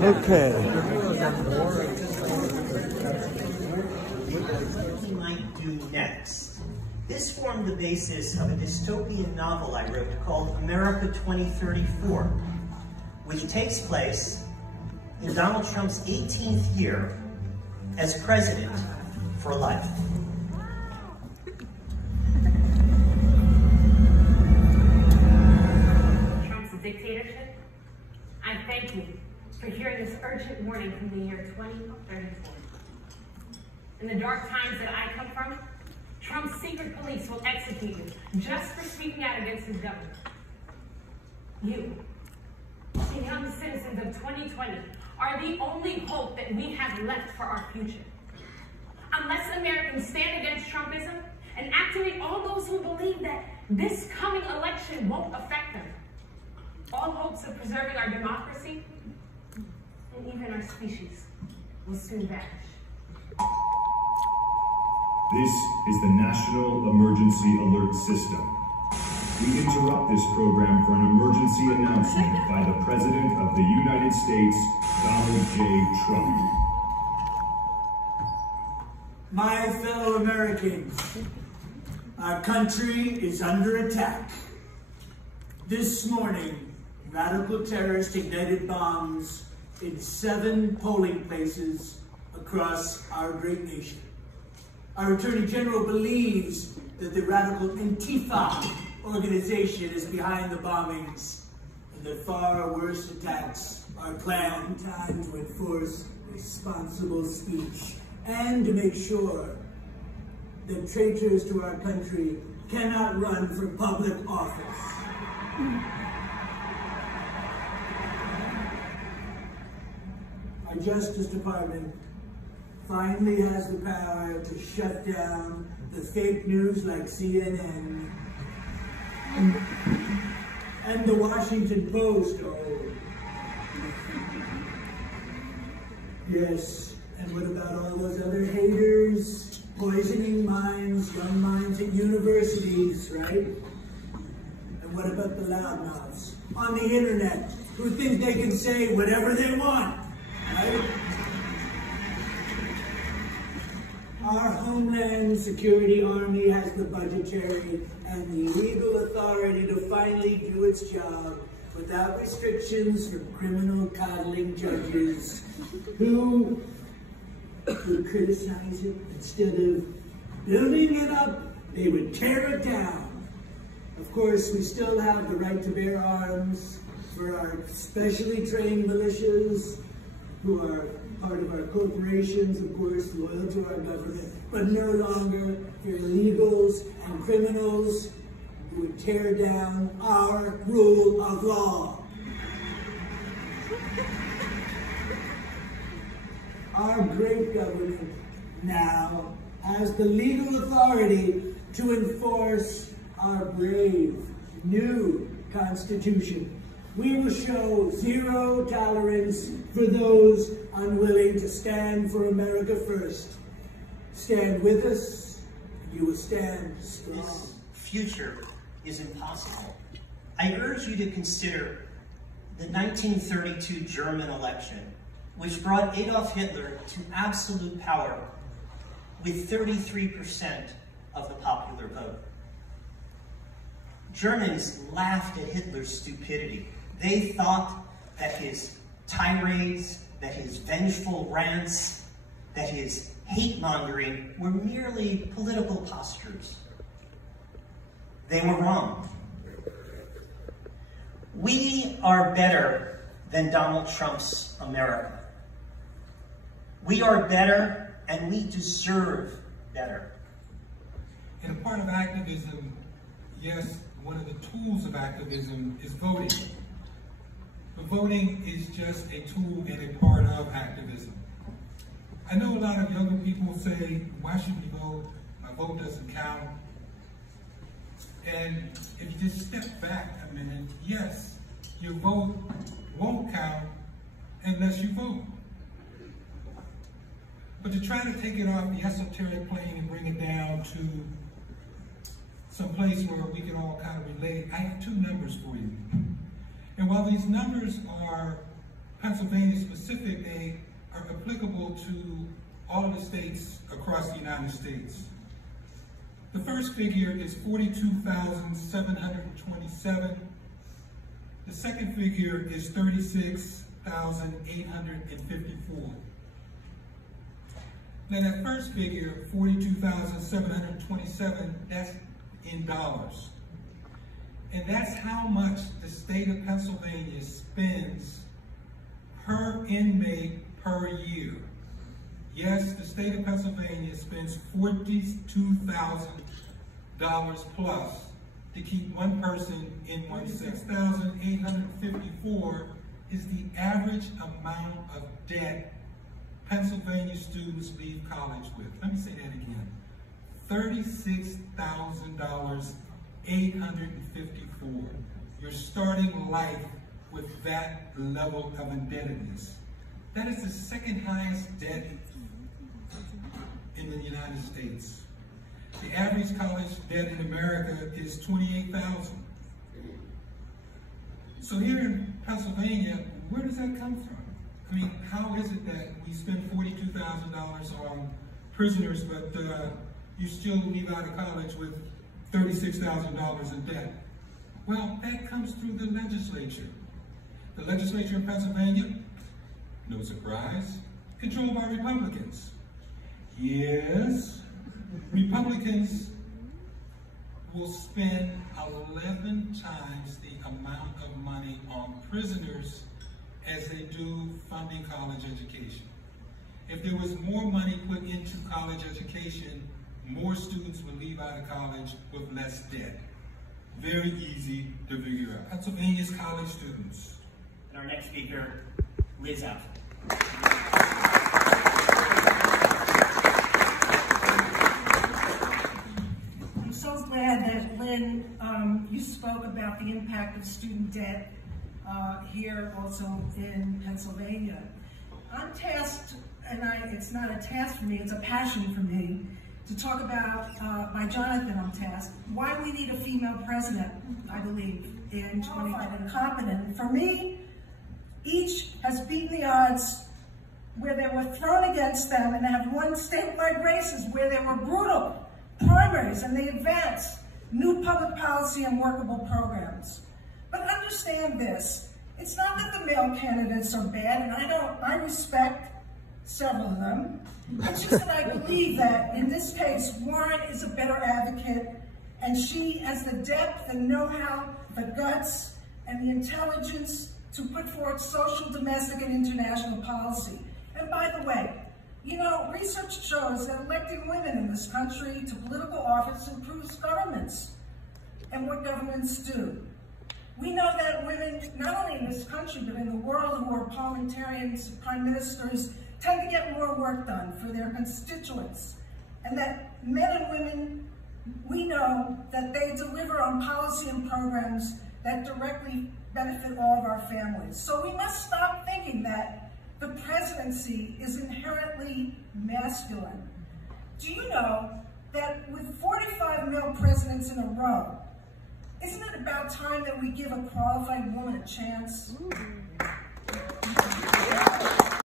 Okay. What he might do next. This formed the basis of a dystopian novel I wrote called America 2034, which takes place in Donald Trump's 18th year as president for life. Trump's dictatorship? I thank you for hearing this urgent warning from the year 2034. In the dark times that I come from, Trump's secret police will execute you just for speaking out against his government. You, the young citizens of 2020, are the only hope that we have left for our future. Unless Americans stand against Trumpism and activate all those who believe that this coming election won't affect them, all hopes of preserving our democracy and even our species will soon vanish. This is the National Emergency Alert System. We interrupt this program for an emergency announcement by the President of the United States, Donald J. Trump. My fellow Americans, our country is under attack. This morning, radical terrorists ignited bombs in 7 polling places across our great nation. Our Attorney General believes that the radical Antifa organization is behind the bombings, and that far worse attacks are planned in time to enforce responsible speech and to make sure that traitors to our country cannot run for public office. Our Justice Department finally has the power to shut down the fake news like CNN and the Washington Post. Oh. Yes, and what about all those other haters poisoning minds, young minds at universities, right? And what about the loudmouths on the internet who think they can say whatever they want, right? Our Homeland Security Army has the budgetary and the legal authority to finally do its job without restrictions from criminal coddling judges who would criticize it. Instead of building it up, they would tear it down. Of course, we still have the right to bear arms for our specially trained militias who are part of our corporations, of course, loyal to our government, but no longer for illegals and criminals who would tear down our rule of law. Our great government now has the legal authority to enforce our brave new Constitution. We will show zero tolerance for those unwilling to stand for America first. Stand with us, and you will stand strong. This future is impossible. I urge you to consider the 1932 German election, which brought Adolf Hitler to absolute power with 33% of the popular vote. Germans laughed at Hitler's stupidity. They thought that his tirades, that his vengeful rants, that his hate-mongering were merely political postures. They were wrong. We are better than Donald Trump's America. We are better, and we deserve better. And a part of activism, yes, one of the tools of activism is voting. But voting is just a tool and a part of activism. I know a lot of younger people say, why should we vote? My vote doesn't count. And if you just step back a minute, yes, your vote won't count unless you vote. But to try to take it off the esoteric plane and bring it down to some place where we can all kind of relate, I have 2 numbers for you. And while these numbers are Pennsylvania specific, they are applicable to all of the states across the United States. The first figure is 42,727. The second figure is 36,854. Now that first figure, 42,727, that's in dollars. And that's how much the state of Pennsylvania spends per inmate per year. Yes, the state of Pennsylvania spends $42,000 plus to keep one person in one. 6,854 is the average amount of debt Pennsylvania students leave college with. Let me say that again. $36,854. You're starting life with that level of indebtedness. That is the second highest debt in the United States. The average college debt in America is $28,000. So here in Pennsylvania, where does that come from? I mean, how is it that we spend $42,000 on prisoners, but you still leave out of college with $36,000 in debt? Well, that comes through the legislature. The legislature in Pennsylvania, no surprise, controlled by Republicans. Yes, Republicans will spend 11 times the amount of money on prisoners as they do funding college education. If there was more money put into college education, more students would leave out of college with less debt. Very easy to figure out. Pennsylvania's college students. And our next speaker, Liz out. I'm so glad that, Lynn, you spoke about the impact of student debt here also in Pennsylvania. I'm tasked, and it's not a task for me, it's a passion for me, to talk about, by Jonathan I'm tasked, why we need a female president, I believe, in 2025 and competent. For me, each has beaten the odds where they were thrown against them and have won statewide races where they were brutal primaries and they advanced new public policy and workable programs. But understand this, it's not that the male candidates are bad, and I respect several of them. It's just that I believe that in this case, Warren is a better advocate, and she has the depth and know-how, the guts, and the intelligence to put forward social, domestic, and international policy. And by the way, you know, research shows that electing women in this country to political office improves governments and what governments do. We know that women, not only in this country, but in the world, who are parliamentarians, prime ministers, tend to get more work done for their constituents. And that men and women, we know that they deliver on policy and programs that directly benefit all of our families. So we must stop thinking that the presidency is inherently masculine. Do you know that with 45 male presidents in a row, isn't it about time that we give a qualified woman a chance?